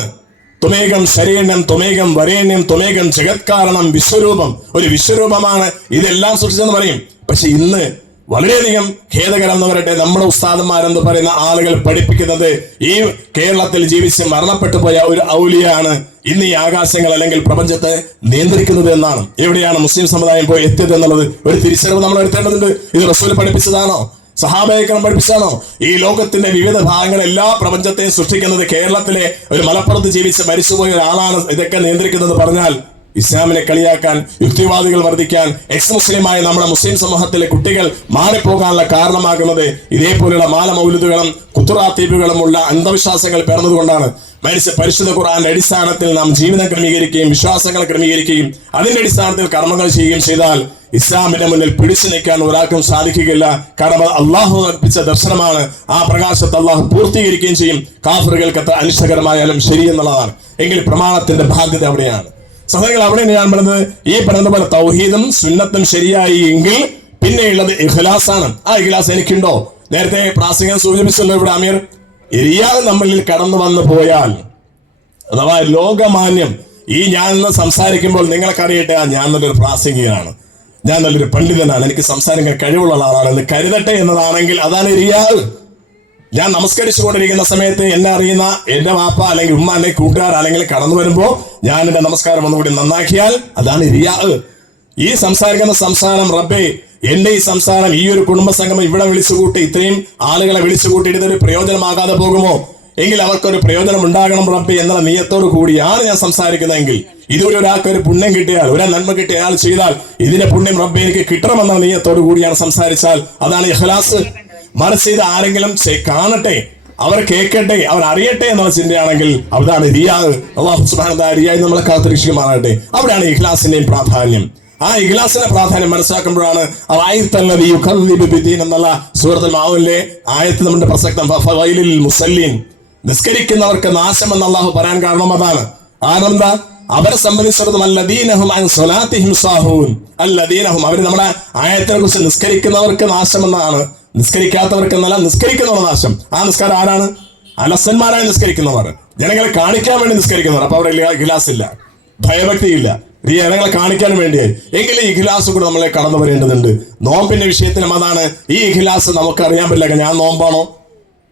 ത്വമേകം ശരേണ്യം ത്വമേകം വരേണ്യം ത്വമേകം ജഗത്കാരണം വിശ്വരൂപം, ഒരു വിശ്വരൂപമാണ് ഇതെല്ലാം സൃഷ്ടിച്ചെന്ന് പറയും. പക്ഷെ ഇന്ന് വളരെയധികം ഖേദകരം എന്ന് പറയട്ടെ, നമ്മുടെ ഉസ്താദന്മാരെന്ന് പറയുന്ന ആളുകൾ പഠിപ്പിക്കുന്നത് ഈ കേരളത്തിൽ ജീവിച്ച് മരണപ്പെട്ടു പോയ ഒരു ഔലിയാണ് ഇന്ന് ഈ ആകാശങ്ങൾ അല്ലെങ്കിൽ പ്രപഞ്ചത്തെ നിയന്ത്രിക്കുന്നത് എന്നാണ്. എവിടെയാണ് മുസ്ലിം സമുദായം പോയി എത്തിയത് എന്നുള്ളത് ഒരു തിരിച്ചറിവ് നമ്മൾ എടുത്തേണ്ടതുണ്ട്. ഇത് റസൂൽ പഠിപ്പിച്ചതാണോ? സഹാബാക്കൾ പഠിപ്പിച്ചാണോ? ഈ ലോകത്തിന്റെ വിവിധ ഭാഗങ്ങൾ എല്ലാ പ്രപഞ്ചത്തെയും സൃഷ്ടിക്കുന്നത് കേരളത്തിലെ ഒരു മലപ്പുറത്ത് ജീവിച്ച് മരിച്ചുപോയ ഒരാളാണ് ഇതൊക്കെ നിയന്ത്രിക്കുന്നത് പറഞ്ഞാൽ ഇസ്ലാമിനെ കളിയാക്കാൻ, യുക്തിവാദികൾ വർദ്ധിക്കാൻ, എക്സ് മുസ്ലിമായ നമ്മുടെ മുസ്ലിം സമൂഹത്തിലെ കുട്ടികൾ മാറിപ്പോകാനുള്ള കാരണമാകുന്നത് ഇതേപോലുള്ള മാലമൗലിദുകളും കുത്തുറാത്തീബുകളുമുള്ള അന്ധവിശ്വാസങ്ങൾ പേർന്നതുകൊണ്ടാണ്. പരിശുദ്ധ ഖുർആന്റെ അടിസ്ഥാനത്തിൽ നാം ജീവിതം ക്രമീകരിക്കുകയും വിശ്വാസങ്ങൾ ക്രമീകരിക്കുകയും അതിന്റെ അടിസ്ഥാനത്തിൽ കർമ്മങ്ങൾ ചെയ്യുകയും ചെയ്താൽ ഇസ്ലാമിന്റെ മുന്നിൽ പിടിച്ചു നിൽക്കാൻ ഒരാൾക്കും സാധിക്കുകയില്ല. കാരണം അള്ളാഹു അർപ്പിച്ച ദർശനമാണ്. ആ പ്രകാശത്തെ അള്ളാഹു പൂർത്തീകരിക്കുകയും ചെയ്യും. കാഫിറുകൾക്ക് എത്ര അനിഷ്ടകരമായാലും ശരി എന്നുള്ളതാണ്. എങ്കിൽ പ്രമാണത്തിന്റെ ബാധ്യത അവിടെയാണ്. സഹോദരങ്ങൾ, അവിടെ ഞാൻ പറയുന്നത് ഈ പറയുന്ന പോലെ തൗഹീദും സുന്നത്തും ശരിയായി എങ്കിൽ പിന്നെയുള്ളത് ഇഖ്ലാസാണ്. ആ ഇഖ്ലാസ് എനിക്കുണ്ടോ? നേരത്തെ പ്രാസംഗികൻ സൂചിപ്പിച്ചല്ലോ ഇവിടെ അമീർ, എരിയാതെ നമ്മളിൽ കടന്നു വന്നു പോയാൽ അഥവാ ലോകമാന്യം. ഈ ഞാൻ ഇന്ന് സംസാരിക്കുമ്പോൾ നിങ്ങൾക്കറിയട്ടെ, ഞാൻ നല്ലൊരു പ്രാസംഗികനാണ്, ഞാൻ നല്ലൊരു പണ്ഡിതനാണ്, എനിക്ക് സംസാരിക്കാൻ കഴിവുള്ള ആളാണ് എന്ന് കരുതട്ടെ എന്നതാണെങ്കിൽ അതാണ് റിയാദ്. ഞാൻ നമസ്കരിച്ചു കൊണ്ടിരിക്കുന്ന സമയത്ത് എന്നെ അറിയുന്ന എന്റെ വാപ്പ അല്ലെങ്കിൽ ഉമ്മ അല്ലെങ്കിൽ കൂട്ടുകാർ അല്ലെങ്കിൽ കടന്നു വരുമ്പോ ഞാൻ എന്റെ നമസ്കാരം ഒന്നുകൂടി നന്നാക്കിയാൽ അതാണ് റിയാദ്. ഈ സംസാരിക്കുന്ന സംസാരം റബ്ബേ, എന്റെ ഈ സംസാരം ഈ ഒരു കുടുംബസംഗമം ഇവിടെ വിളിച്ചുകൂട്ടി ഇത്രയും ആളുകളെ വിളിച്ചുകൂട്ടിയിട്ട് ഇതൊരു പ്രയോജനമാകാതെ പോകുമോ? എങ്കിൽ അവർക്കൊരു പ്രയോജനം ഉണ്ടാകണം റബ്ബേ എന്നുള്ള നിയത്തോടു കൂടിയാണ് ഞാൻ സംസാരിക്കുന്നതെങ്കിൽ, ഇതുവരെ ഒരാൾക്ക് ഒരു പുണ്യം കിട്ടിയാൽ, ഒരു നന്മ കിട്ടിയ അയാൾ ചെയ്താൽ ഇതിന്റെ പുണ്യം റബ്ബേ എനിക്ക് കിട്ടണമെന്ന നിയത്തോടു കൂടിയാണ് സംസാരിച്ചാൽ അതാണ് ഇഖ്ലാസ്. മറിച്ച് ഇത് ആരെങ്കിലും കാണട്ടെ, അവർ കേൾക്കട്ടെ, അവർ അറിയട്ടെ എന്നുള്ള ചിന്തയാണെങ്കിൽ അതാണ് റിയാദ്. അല്ലാഹു സുബ്ഹാനഹു വ തആല റിയാദ് നമ്മളെ കാത്തിരക്ഷിക്കുമാറാകട്ടെ. അവിടെയാണ് ഇഖ്ലാസിന്റെയും പ്രാധാന്യം. ആ ഇഖ്ലാസിന്റെ പ്രാധാന്യം മനസ്സിലാക്കുമ്പോഴാണ് എന്നുള്ള സൂറത്തുൽ മാഊനിലെ ആയത്ത് നമ്മുടെ പ്രസക്തം. ഫവൈലിൽ മുസല്ലീൻ, നിസ്കരിക്കുന്നവർക്ക് നാശം എന്ന് അല്ലാഹു പറയാൻ കാരണം അതാണ്. ആനന്ദ അവരെ സംബന്ധിച്ചിടത്തോളം അല്ലദീനഹും അൻ സ്വലാത്തിഹിം സാഹൂൻ, അല്ലദീനഹും അവർ നമ്മുടെ ആയത്തിനെ കുറിച്ച് നിസ്കരിക്കുന്നവർക്ക് നാശം എന്നാണ്, നിസ്കരിക്കാത്തവർക്ക് എന്നല്ല, നിസ്കരിക്കുന്നവർ നാശം. ആ നിസ്കാരം ആരാണ്? അലസന്മാരായി നിസ്കരിക്കുന്നവർ, ജനങ്ങളെ കാണിക്കാൻ വേണ്ടി നിസ്കരിക്കുന്നവർ. അപ്പൊ അവിടെ ഇഖ്ലാസ് ഇല്ല, ഭയഭക്തിയില്ല, ഈ ജനങ്ങളെ കാണിക്കാൻ വേണ്ടിയായി. എങ്കിലും ഈ ഇഖ്ലാസ് കൂടെ നമ്മളെ കടന്നു വരേണ്ടതുണ്ട്. നോമ്പിന്റെ വിഷയത്തിലും അതാണ്. ഈ ഇഖ്ലാസ് നമുക്ക് അറിയാൻ പറ്റില്ല. ഞാൻ നോമ്പാണോ?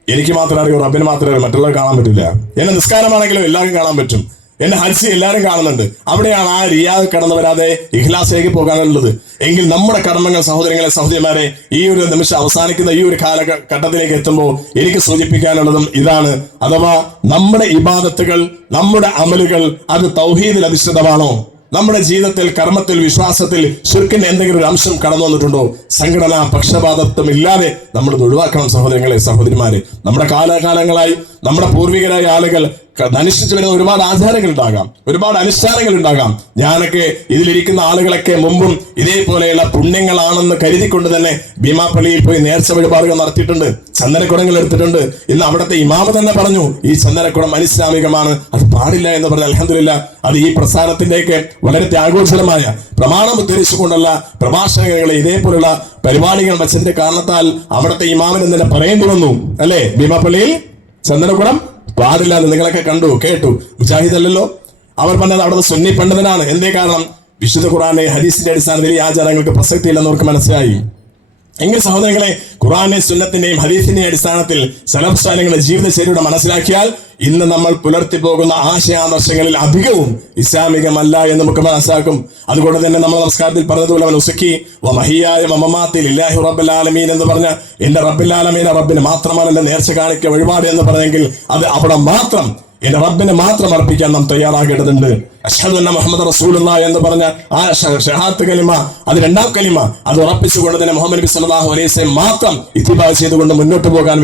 എനിക്ക് മാത്രമേ അറിയൂ, റബ്ബിന് മാത്രമേ അറിയൂ, മറ്റുള്ളവർ കാണാൻ പറ്റില്ല. എന്നെ നിസ്കാരമാണെങ്കിലും എല്ലാവർക്കും കാണാൻ പറ്റും, എന്നെ ഹജ്ജ് എല്ലാവരും കാണുന്നുണ്ട്. അവിടെയാണ് ആ റിയാദ് കടന്നു വരാതെ ഇഖ്ലാസിലേക്ക് പോകാനുള്ളത്. എങ്കിൽ നമ്മുടെ കർമ്മങ്ങൾ സഹോദരങ്ങളെ സഹോദരിമാരെ ഈ ഒരു നിമിഷം അവസാനിക്കുന്ന ഈ ഒരു കാലഘട്ടത്തിലേക്ക് എത്തുമ്പോൾ എനിക്ക് സൂചിപ്പിക്കാനുള്ളതും ഇതാണ്. അഥവാ നമ്മുടെ ഇബാദത്തുകൾ, നമ്മുടെ അമലുകൾ അത് തൗഹീദിൽ അധിഷ്ഠിതമാണോ? നമ്മുടെ ജീവിതത്തിൽ, കർമ്മത്തിൽ, വിശ്വാസത്തിൽ ശിർക്കിന്റെ എന്തെങ്കിലും ഒരു അംശം കടന്നു വന്നിട്ടുണ്ടോ? സംഘടന പക്ഷപാതത്വം ഇല്ലാതെ നമ്മൾ ഒഴിവാക്കണം സഹോദരങ്ങളെ സഹോദരിമാരെ. നമ്മുടെ കാലാകാലങ്ങളായി നമ്മുടെ പൂർവികരായ ആളുകൾ അനുഷ്ഠിച്ചു വരുന്ന ഒരുപാട് ആചാരങ്ങൾ ഉണ്ടാകാം, ഒരുപാട് അനുഷ്ഠാനങ്ങൾ ഉണ്ടാകാം. ഞാനൊക്കെ ഇതിലിരിക്കുന്ന ആളുകളൊക്കെ മുമ്പും ഇതേപോലെയുള്ള പുണ്യങ്ങളാണെന്ന് കരുതിക്കൊണ്ട് തന്നെ ഭീമാപ്പള്ളിയിൽ പോയി നേർച്ച വഴിപാടുകൾ നടത്തിയിട്ടുണ്ട്, ചന്ദനക്കുടങ്ങൾ എടുത്തിട്ടുണ്ട്. ഇന്ന് അവിടുത്തെ ഇമാമ തന്നെ പറഞ്ഞു ഈ ചന്ദനക്കുടം അനിസ്ലാമികമാണ്, അത് പാടില്ല എന്ന് പറഞ്ഞ അൽഹംദുലില്ലാ അത് ഈ പ്രസ്ഥാനത്തിന്റെയൊക്കെ വളരെ ത്യാഗോജ്വലമായ പ്രമാണം ഉദ്ധരിച്ചുകൊണ്ടുള്ള പ്രഭാഷണങ്ങളെ ഇതേപോലുള്ള പരിപാടികൾ വച്ചതിന്റെ കാരണത്താൽ അവിടുത്തെ ഇമാമിന് തന്നെ പറയേണ്ടി വന്നു, അല്ലെ? ഭീമാപ്പള്ളിയിൽ ചന്ദനക്കുടം പാടില്ല എന്ന് നിങ്ങളൊക്കെ കണ്ടു കേട്ടു. മുജാഹിദ് അല്ലല്ലോ. അവർ പറഞ്ഞത് അവിടുത്തെ സുന്നി പണ്ഡിതനാണ്. എന്തേ കാരണം? വിശുദ്ധ ഖുർആന്റെ ഹദീസിന്റെ അടിസ്ഥാനത്തിൽ ഈ ആചാരങ്ങൾക്ക് പ്രസക്തി ഇല്ലെന്ന് അവർക്ക് മനസ്സിലായി. എങ്കിൽ സഹോദരങ്ങളെ, ഖുർആന്റെ സുന്നത്തിന്റെയും ഹദീസിന്റെയും അടിസ്ഥാനത്തിൽ സലഫ് സാലിഹുകളുടെ ജീവിതശൈലിയുടെ മനസ്സിലാക്കിയാൽ ഇന്ന് നമ്മൾ പുലർത്തി പോകുന്ന ആശയാദർശങ്ങളിൽ അധികവും ഇസ്ലാമികമല്ല എന്ന് നമുക്ക് മനസ്സിലാക്കും. അതുകൊണ്ട് തന്നെ നമ്മൾ നമസ്കാരത്തിൽ പറഞ്ഞതുപോലെ റബ്ബിൽ ആലമീൻ എന്ന് പറഞ്ഞ എന്റെ റബ്ബിൽ ആലമീൻ, റബ്ബിന് മാത്രമാണ് എന്റെ നേർച്ച കാണിക്ക വഴിപാട് എന്ന് പറഞ്ഞെങ്കിൽ അത് അവിടെ മാത്രം എന്റെ റബ്ബിനെ മാത്രം അർപ്പിക്കാൻ നാം തയ്യാറാകേണ്ടതുണ്ട്. അഷ്ഹദു അന്ന മുഹമ്മദ് റസൂലുള്ളാഹി എന്ന് പറഞ്ഞ ആ ഷഹാദത്ത് കലിമ, അത് രണ്ടാം കലിമ, അത് ഉറപ്പിച്ചുകൊണ്ട് തന്നെ മുഹമ്മദ് നബി സല്ലല്ലാഹു അലൈഹി വസല്ലം മാത്രം ഇത്തിബാ ചെയ്തുകൊണ്ട് മുന്നോട്ട് പോകാൻ,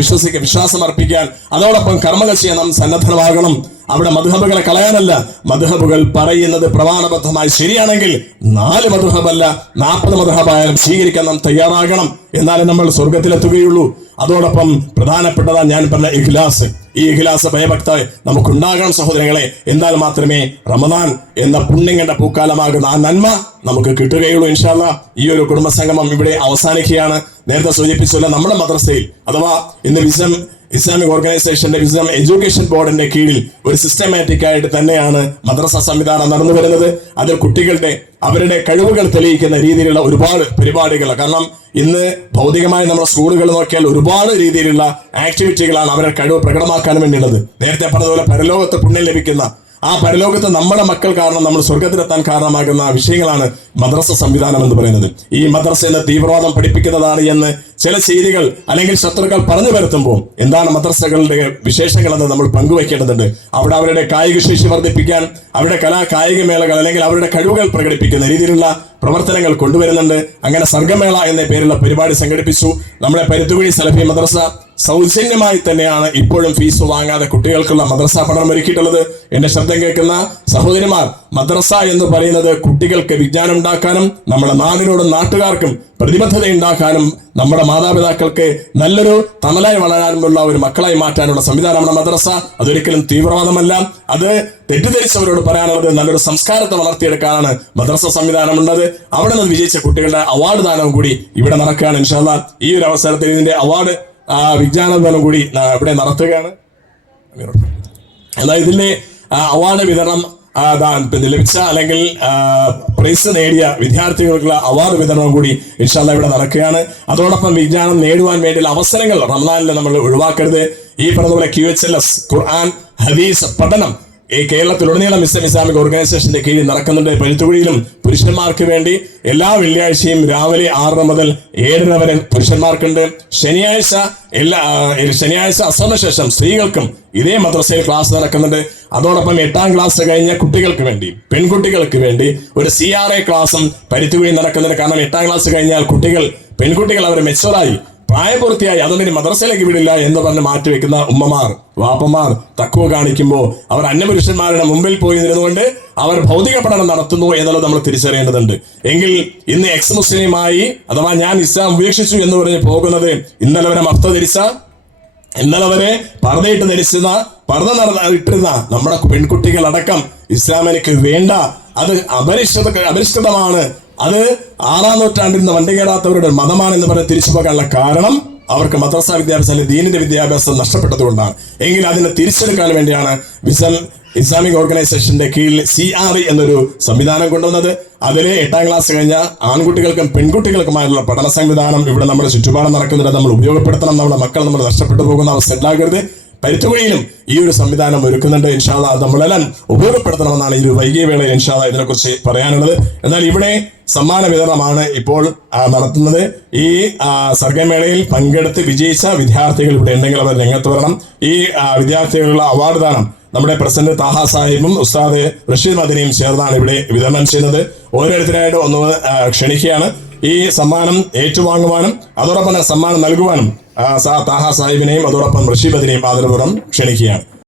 വിശ്വാസം അർപ്പിക്കാൻ, അതോടൊപ്പം കർമ്മങ്ങൾ ചെയ്യാൻ നാം സന്നദ്ധമാകണം. അവിടെ മദ്ഹബുകളെ കളയാനല്ല. മദ്ഹബുകൾ പറയുന്നത് പ്രമാണബദ്ധമായി ശരിയാണെങ്കിൽ 4 മദ്ഹബല്ല 40 മദ്ഹബായാലും സ്വീകരിക്കാൻ നാം തയ്യാറാകണം. എന്നാലും നമ്മൾ സ്വർഗത്തിലെത്തുകയുള്ളൂ. അതോടൊപ്പം പ്രധാനപ്പെട്ടതാണ് ഞാൻ പറഞ്ഞ ഇഖ്ലാസ്. ഈ ഇഖ്ലാസ് ഭയഭക്ത നമുക്കുണ്ടാകണം സഹോദരങ്ങളെ. എന്നാൽ മാത്രമേ റമദാൻ എന്ന പുണ്യങ്ങളുടെ പൂക്കാലമാകുന്ന ആ നന്മ നമുക്ക് കിട്ടുകയുള്ളൂ. ഇൻഷാ അല്ലാഹ് ഈ ഒരു കുടുംബസംഗമം ഇവിടെ അവസാനിക്കുകയാണ്. നേരത്തെ സൂചിപ്പിച്ചുള്ള നമ്മുടെ മദ്രസയിൽ അഥവാ ഇന്ന് ഇസ്ലാമിക് ഓർഗനൈസേഷന്റെ വിസ്ഡം എഡ്യൂക്കേഷൻ ബോർഡിന്റെ കീഴിൽ ഒരു സിസ്റ്റമാറ്റിക് ആയിട്ട് തന്നെയാണ് മദ്രസ സംവിധാനം നടന്നു വരുന്നത്. അതിൽ കുട്ടികളുടെ അവരുടെ കഴിവുകൾ തെളിയിക്കുന്ന രീതിയിലുള്ള ഒരുപാട് പരിപാടികൾ. കാരണം ഇന്ന് ഭൗതികമായി നമ്മുടെ സ്കൂളുകൾ നോക്കിയാൽ ഒരുപാട് രീതിയിലുള്ള ആക്ടിവിറ്റികളാണ് അവരുടെ കഴിവ് പ്രകടമാക്കാൻ വേണ്ടിയുള്ളത്. നേരത്തെ പറഞ്ഞതുപോലെ പരലോകത്ത് പുണ്യം ലഭിക്കുന്ന ആ പരലോകത്ത് നമ്മുടെ മക്കൾ കാരണം നമ്മൾ സ്വർഗത്തിലെത്താൻ കാരണമാകുന്ന വിഷയങ്ങളാണ് മദ്രസ സംവിധാനം എന്ന് പറയുന്നത്. ഈ മദ്രസ എന്ന തീവ്രവാദം പഠിപ്പിക്കുന്നതാണ് എന്ന് ചില ചെയ്തികൾ അല്ലെങ്കിൽ ശത്രുക്കൾ പറഞ്ഞു വരുത്തുമ്പോൾ എന്താണ് മദ്രസകളുടെ വിശേഷങ്ങൾ എന്ന് നമ്മൾ പങ്കുവയ്ക്കേണ്ടതുണ്ട്. അവിടെ അവരുടെ കായിക ശേഷി വർദ്ധിപ്പിക്കാൻ, അവരുടെ കായിക മേളകൾ അല്ലെങ്കിൽ അവരുടെ കഴിവുകൾ പ്രകടിപ്പിക്കുന്ന രീതിയിലുള്ള പ്രവർത്തനങ്ങൾ കൊണ്ടുവരുന്നുണ്ട്. അങ്ങനെ സർഗമേള എന്ന പേരുള്ള പരിപാടി സംഘടിപ്പിച്ചു. നമ്മുടെ പരുത്തുകുഴി സലഫി മദ്രസ സൗജന്യമായി തന്നെയാണ് ഇപ്പോഴും ഫീസ് വാങ്ങാതെ കുട്ടികൾക്കുള്ള മദ്രസ പഠനം ഒരുക്കിയിട്ടുള്ളത്. എന്റെ ശബ്ദം കേൾക്കുന്ന സഹോദരിമാർ, മദ്രസ എന്ന് പറയുന്നത് കുട്ടികൾക്ക് വിജ്ഞാനം ഉണ്ടാക്കാനും നമ്മുടെ നാടിനോടും നാട്ടുകാർക്കും പ്രതിബദ്ധത ഉണ്ടാക്കാനും നമ്മുടെ മാതാപിതാക്കൾക്ക് നല്ലൊരു തണലായി വളരാനുമുള്ള ഒരു മക്കളായി മാറ്റാനുള്ള സംവിധാനമാണ് മദ്രസ. അതൊരിക്കലും തീവ്രവാദമല്ല. അത് തെറ്റിദ്ധരിച്ചവരോട് പറയാനുള്ളത് നല്ലൊരു സംസ്കാരത്തെ വളർത്തിയെടുക്കാനാണ് മദ്രസ സംവിധാനമുള്ളത്. അവിടെ നിന്ന് വിജയിച്ച കുട്ടികളുടെ അവാർഡ് ദാനവും കൂടി ഇവിടെ നടക്കുകയാണ്. ഇൻഷാ അല്ലാഹ് ഈ ഒരു അവസരത്തിൽ ഇതിന്റെ അവാർഡ് വിജ്ഞാനദാനം കൂടി ഇവിടെ നടത്തുകയാണ്. എന്നാൽ ഇതിന്റെ അവാർഡ് വിതരണം ലഭിച്ച അല്ലെങ്കിൽ പ്രൈസ് നേടിയ വിദ്യാർത്ഥികൾക്കുള്ള അവാർഡ് വിതരണവും കൂടി ഇൻഷാ അല്ലാഹ് ഇവിടെ നടക്കുകയാണ്. അതോടൊപ്പം വിജ്ഞാനം നേടുവാൻ വേണ്ടിയുള്ള അവസരങ്ങൾ റമദാനിൽ നമ്മൾ ഒഴിവാക്കരുത്. ഈ പറഞ്ഞതുപോലെ QHLS ഖുർആൻ ഹദീസ് പഠനം ഈ കേരളത്തിലുടനീളം ഇസ്ലാമിക് ഓർഗനൈസേഷന്റെ കീഴിൽ നടക്കുന്നുണ്ട്. പരുത്തുകുഴിയിലും പുരുഷന്മാർക്ക് വേണ്ടി എല്ലാ വെള്ളിയാഴ്ചയും രാവിലെ 6 മുതൽ 7:30 വരെ പുരുഷന്മാർക്കുണ്ട്. ശനിയാഴ്ച അസറിന് ശേഷം സ്ത്രീകൾക്കും ഇതേ മദ്രസയിൽ ക്ലാസ് നടക്കുന്നുണ്ട്. അതോടൊപ്പം 8ാം ക്ലാസ് കഴിഞ്ഞ കുട്ടികൾക്ക് വേണ്ടി, പെൺകുട്ടികൾക്ക് വേണ്ടി ഒരു CRA ക്ലാസും പരുത്തുകുഴിയിൽ നടക്കുന്നുണ്ട്. കാരണം 8ാം ക്ലാസ് കഴിഞ്ഞാൽ പെൺകുട്ടികൾ അവർ മെച്ചുവറായി പ്രായപൂർത്തിയായി, അതുകൊണ്ട് മദ്രസയിലേക്ക് വിടില്ല എന്ന് പറഞ്ഞ് മാറ്റിവെക്കുന്ന ഉമ്മമാർ, വാപ്പമാർ തക്കുവ കാണിക്കുമ്പോൾ അവർ അന്യപുരുഷന്മാരുടെ മുമ്പിൽ പോയി നിന്നുകൊണ്ട് അവർ ഭൗതിക പഠനം നടത്തുന്നു എന്നുള്ളത് നമ്മൾ തിരിച്ചറിയേണ്ടതുണ്ട്. എങ്കിൽ ഇന്ന് എക്സ് മുസ്ലിമായി അഥവാ ഞാൻ ഇസ്ലാം ഉപേക്ഷിച്ചു എന്ന് പറഞ്ഞ് പോകുന്നത് ഇന്നലെ വരെ പർദ്ദയിട്ട് ധരിച്ചിരുന്ന ഇട്ടിരുന്ന നമ്മുടെ പെൺകുട്ടികളടക്കം ഇസ്ലാം എനിക്ക് വേണ്ട, അത് അപരിഷ്കൃതമാണ്, അത് 6ാം നൂറ്റാണ്ടിൽ നിന്ന് വണ്ടി കയറാത്തവരുടെ മതമാണെന്ന് പറഞ്ഞ് തിരിച്ചു പോകാനുള്ള കാരണം അവർക്ക് മദ്രസ വിദ്യാഭ്യാസം അല്ലെങ്കിൽ ദീനിന്റെ വിദ്യാഭ്യാസം നഷ്ടപ്പെട്ടതുകൊണ്ടാണ്. എങ്കിൽ അതിനെ തിരിച്ചെടുക്കാൻ വേണ്ടിയാണ് ഇസ്ലാമിക് ഓർഗനൈസേഷന്റെ കീഴിൽ CRE എന്നൊരു സംവിധാനം കൊണ്ടുവന്നത്. അതിൽ 8ാം ക്ലാസ് കഴിഞ്ഞ ആൺകുട്ടികൾക്കും പെൺകുട്ടികൾക്കുമായുള്ള പഠന സംവിധാനം ഇവിടെ നമ്മുടെ ചുറ്റുപാടും നടക്കുന്നുണ്ട്. നമ്മൾ ഉപയോഗപ്പെടുത്തണം. നമ്മുടെ മക്കൾ നമ്മൾ നഷ്ടപ്പെട്ടു പോകുന്ന അവസ്ഥ ഉണ്ടാകരുത്. പരുത്തുകുഴിയിലും ഈ ഒരു സംവിധാനം ഒരുക്കുന്നുണ്ട്. ഇൻഷാ അല്ലാഹ് അത് നമ്മളെല്ലാം ഉപയോഗപ്പെടുത്തണമെന്നാണ് ഈ ഒരു വൈകിയ വേളയിൽ ഇൻഷാ അല്ലാഹ് ഇതിനെക്കുറിച്ച് പറയാനുള്ളത്. എന്നാൽ ഇവിടെ സമ്മാന വിതരണമാണ് ഇപ്പോൾ നടത്തുന്നത്. ഈ സർഗമേളയിൽ പങ്കെടുത്ത് വിജയിച്ച വിദ്യാർത്ഥികൾ ഇവിടെ ഉണ്ടെങ്കിൽ അവർ രംഗത്ത് വരണം. ഈ വിദ്യാർത്ഥികളുള്ള അവാർഡ് ദാനം നമ്മുടെ പ്രസിഡന്റ് താഹ സാഹിബും ഉസ്താദ് റഷീദ് മദനിയും ചേർന്നാണ് ഇവിടെ വിതരണം ചെയ്യുന്നത്. ഓരോരുത്തരായിട്ട് ഒന്ന് ക്ഷണിക്കുകയാണ്. ഈ സമ്മാനം ഏറ്റുവാങ്ങുവാനും അതോടൊപ്പം തന്നെ സമ്മാനം നൽകുവാനും താഹ സാഹിബിനെയും അതോടൊപ്പം റഷീദ് മദനിയും ആദരപൂർവ്വം ക്ഷണിക്കുകയാണ്.